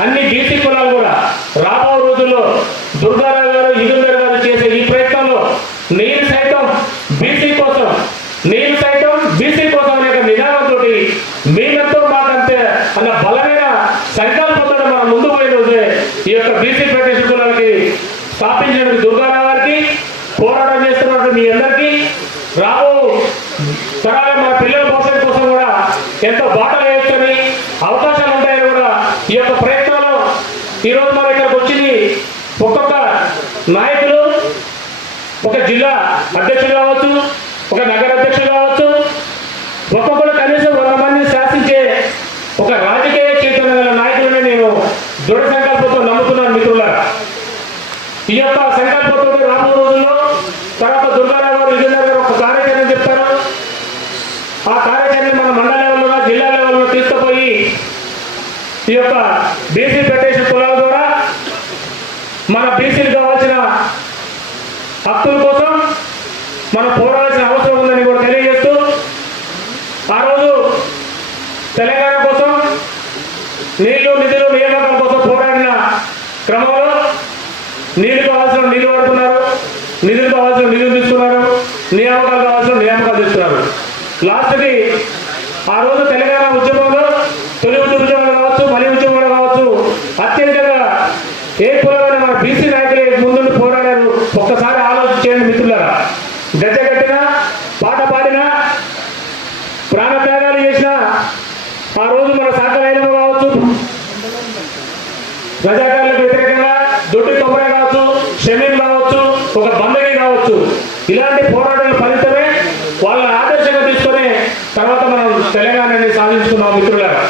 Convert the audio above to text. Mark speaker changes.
Speaker 1: అన్ని బీసీ కులాలు కూడా రాబో రోజుల్లో దుర్గారావు గారు యుగంధర్ గారు చేసే ఈ ప్రయత్నంలో నేను సైతం బీసీ కోసం నేను సైతం బీసీ కోసం అనే నినాదంతో మీరంతో మాకంతే అన్న బలమైన సంకల్పంతో మనం ముందు పోయిన రోజే ఈ యొక్క బీసీ ఫెడరేషన్ కులాలకి స్థాపించినందుకు దుర్గారావు గారికి పోరాటం చేస్తున్నట్టు మీ అందరికీ రాబో తరాల మన పిల్లల భవిష్యత్తు కోసం కూడా ఎంతో బాటలు వేయొచ్చని అవకాశాలు ఉంటాయని కూడా ఈ యొక్క ఈరోజు మన ఇక్కడికి వచ్చింది ఒక్కొక్క నాయకులు ఒక జిల్లా అధ్యక్షులు కావచ్చు ఒక నగర అధ్యక్షులు కావచ్చు ఒక్కొక్కరు కనీసం వంద మందిని శాసించే ఒక రాజకీయ చైతన్య గల నాయకులని నేను దృఢ సంకల్పంతో నమ్ముతున్నాను మిత్రులారా. ఈ యొక్క సంకల్పంతో రాబోయే రోజుల్లో తర్వాత దుర్గారావు గారు ఈ యొక్క బీసీ ఫెడరేషన్ కులాల ద్వారా మన బీసీలు కావాల్సిన హక్కుల కోసం మనం పోరాడాల్సిన అవసరం ఉందని కూడా తెలియజేస్తూ ఆ రోజు తెలంగాణ కోసం నీళ్ళు నిధులు నియామకాల కోసం పోరాడిన క్రమంలో నీళ్ళు కావాల్సిన నీళ్ళు వాడుకున్నారు నిధులు కావాల్సిన నిధులు తీసుకున్నారు నియామకాలు కావాల్సిన నియామకాలు తీసుకున్నారు. లాస్ట్కి ఆ రోజు తెలంగాణ ఉద్యమంలో తొలి ఉద్యమాలు కావచ్చు మలి ఉద్యమాలు కావచ్చు అత్యధికంగా ఏ కులమైన మన బీసీ నాయకులే ముందుండి పోరాడారు ఒక్కసారి ఆలోచించండి మిత్రులారా గజ్జ పాట పాడినా ప్రాణత్యాగాలు చేసినా ఆ రోజు మన సాకరైన కావచ్చు రజాకారులకు వ్యతిరేకంగా దొడ్డి కొబ్బరి కావచ్చు షమీన్ కావచ్చు ఒక బందగి కావచ్చు. ఇలాంటి పోరాటాల ఫలితమే వాళ్ళ ఆదర్శంగా తీసుకొని తర్వాత మనం తెలంగాణని సాధించుకున్నాం మిత్రులారా.